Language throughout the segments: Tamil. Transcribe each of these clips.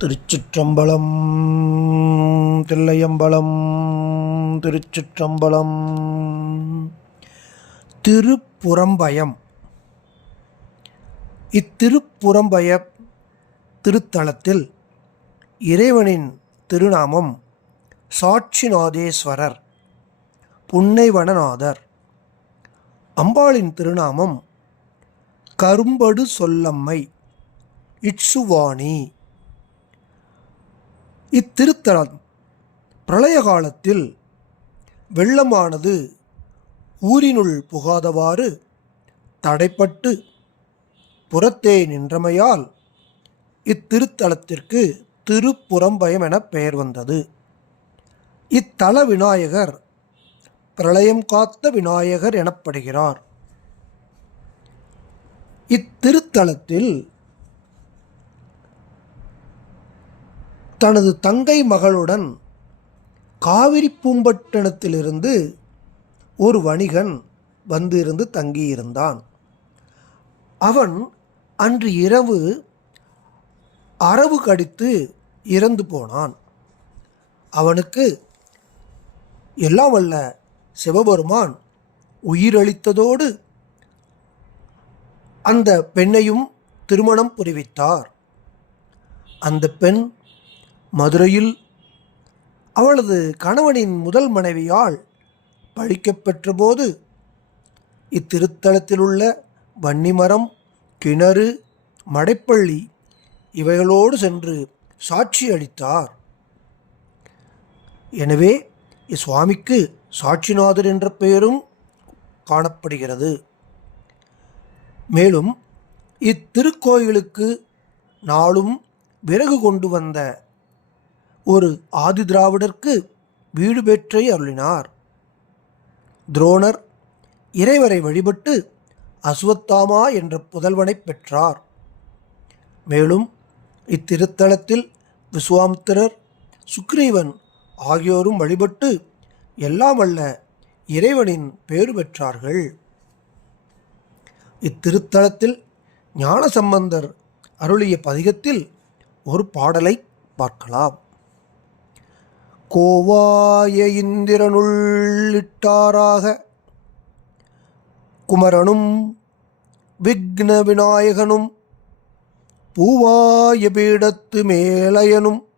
திருச்சிற்றம்பலம். தில்லையம்பலம். திருச்சிற்றம்பலம். திருப்புறம்பயம். இத்திருப்புறம்பய திருத்தலத்தில் இறைவனின் திருநாமம் சாட்சிநாதேஸ்வரர், புன்னைவனநாதர். அம்பாளின் திருநாமம் கரும்படு சொல்லம்மை, இட்சுவாணி. இத்திருத்தலம் பிரளய காலத்தில் வெள்ளமானது ஊரினுள் புகாதவாறு தடைப்பட்டு புறத்தே நின்றமையால் இத்திருத்தலத்திற்கு திருப்புறம்பயம் என பெயர் வந்தது. இத்தல விநாயகர் பிரளயம் காத்த விநாயகர் எனப்படுகிறார். இத்திருத்தலத்தில் தனது தங்கை மகளுடன் காவிரி பூம்பட்டினத்திலிருந்து ஒரு வணிகன் வந்திருந்து தங்கியிருந்தான். அவன் அன்று இரவு அரவு கடித்து இறந்து போனான். அவனுக்கு எல்லாம் வல்ல சிவபெருமான் உயிரளித்ததோடு அந்த பெண்ணையும் திருமணம் புரிவித்தார். அந்த பெண் மதுரையில் அவளது கணவனின் முதல் மனைவியால் பழிக்கப்பெற்ற போது இத்திருத்தலத்தில் உள்ள வன்னிமரம், கிணறு, மடைப்பள்ளி இவைகளோடு சென்று சாட்சி அளித்தார். எனவே இசுவாமிக்கு சாட்சிநாதர் என்ற பெயரும் காணப்படுகிறது. மேலும் இத்திருக்கோயிலுக்கு நாளும் விறகு கொண்டு வந்த ஒரு ஆதி திராவிடருக்கு வீடு பெற்றை அருளினார். துரோணர் இறைவரை வழிபட்டு அசுவத்தாமா என்ற புதல்வனை பெற்றார். மேலும் இத்திருத்தலத்தில் விஸ்வாமித்திரர், சுக்ரீவன் ஆகியோரும் வழிபட்டு எல்லாம் வல்ல இறைவனின் பேறு பெற்றார்கள். இத்திருத்தலத்தில் ஞானசம்பந்தர் அருளிய பதிகத்தில் ஒரு பாடலை பார்க்கலாம். கோவாய இந்திரனுள்ளிட்டாராக குமரனும் விக்ன விநாயகனும் பூவாய பீடத்து மேலையனும்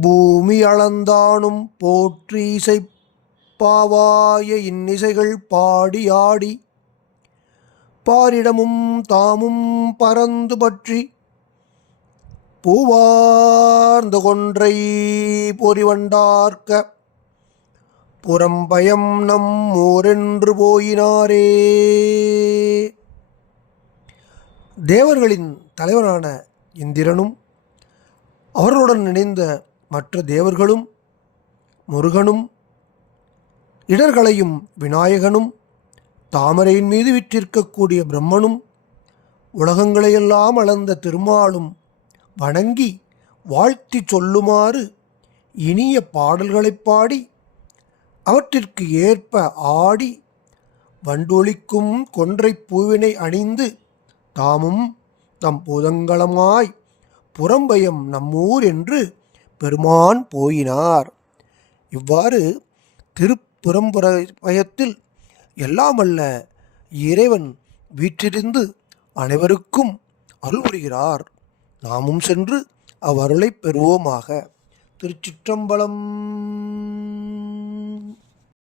பூமி அளந்தானும் போற்றி இசைப்பாவாய இன்னிசைகள் பாடியாடி பாரிடமும் தாமும் பறந்து பற்றி பூவார்ந்த கொன்றை பொறிவண்டார்க்க புறம்பயம் நம் ஊரென்று போயினாரே. தேவர்களின் தலைவனான இந்திரனும் அவர்களுடன் இணைந்த மற்ற தேவர்களும் முருகனும் இடர்களையும் விநாயகனும் தாமரையின் மீது விற்றிருக்கக்கூடிய பிரம்மனும் உலகங்களையெல்லாம் அளந்த திருமாலும் வணங்கி வாழ்த்தி சொல்லுமாறு இனிய பாடல்களைப் பாடி அவற்றிற்கு ஏற்ப ஆடி வண்டொலிக்கும் கொன்றை பூவினை அணிந்து தாமும் தம் பூதங்களமாய் புறம்பயம் நம்மூர் என்று பெருமான் போயினார். இவ்வாறு திருப்புறம்பயத்தில் எல்லாம் வல்ல இறைவன் வீற்றிருந்து அனைவருக்கும் அருள் புரிகிறார். நாமும் சென்று அவ்வருளை பெறுவோமாக. திருச்சிற்றம்பலம்.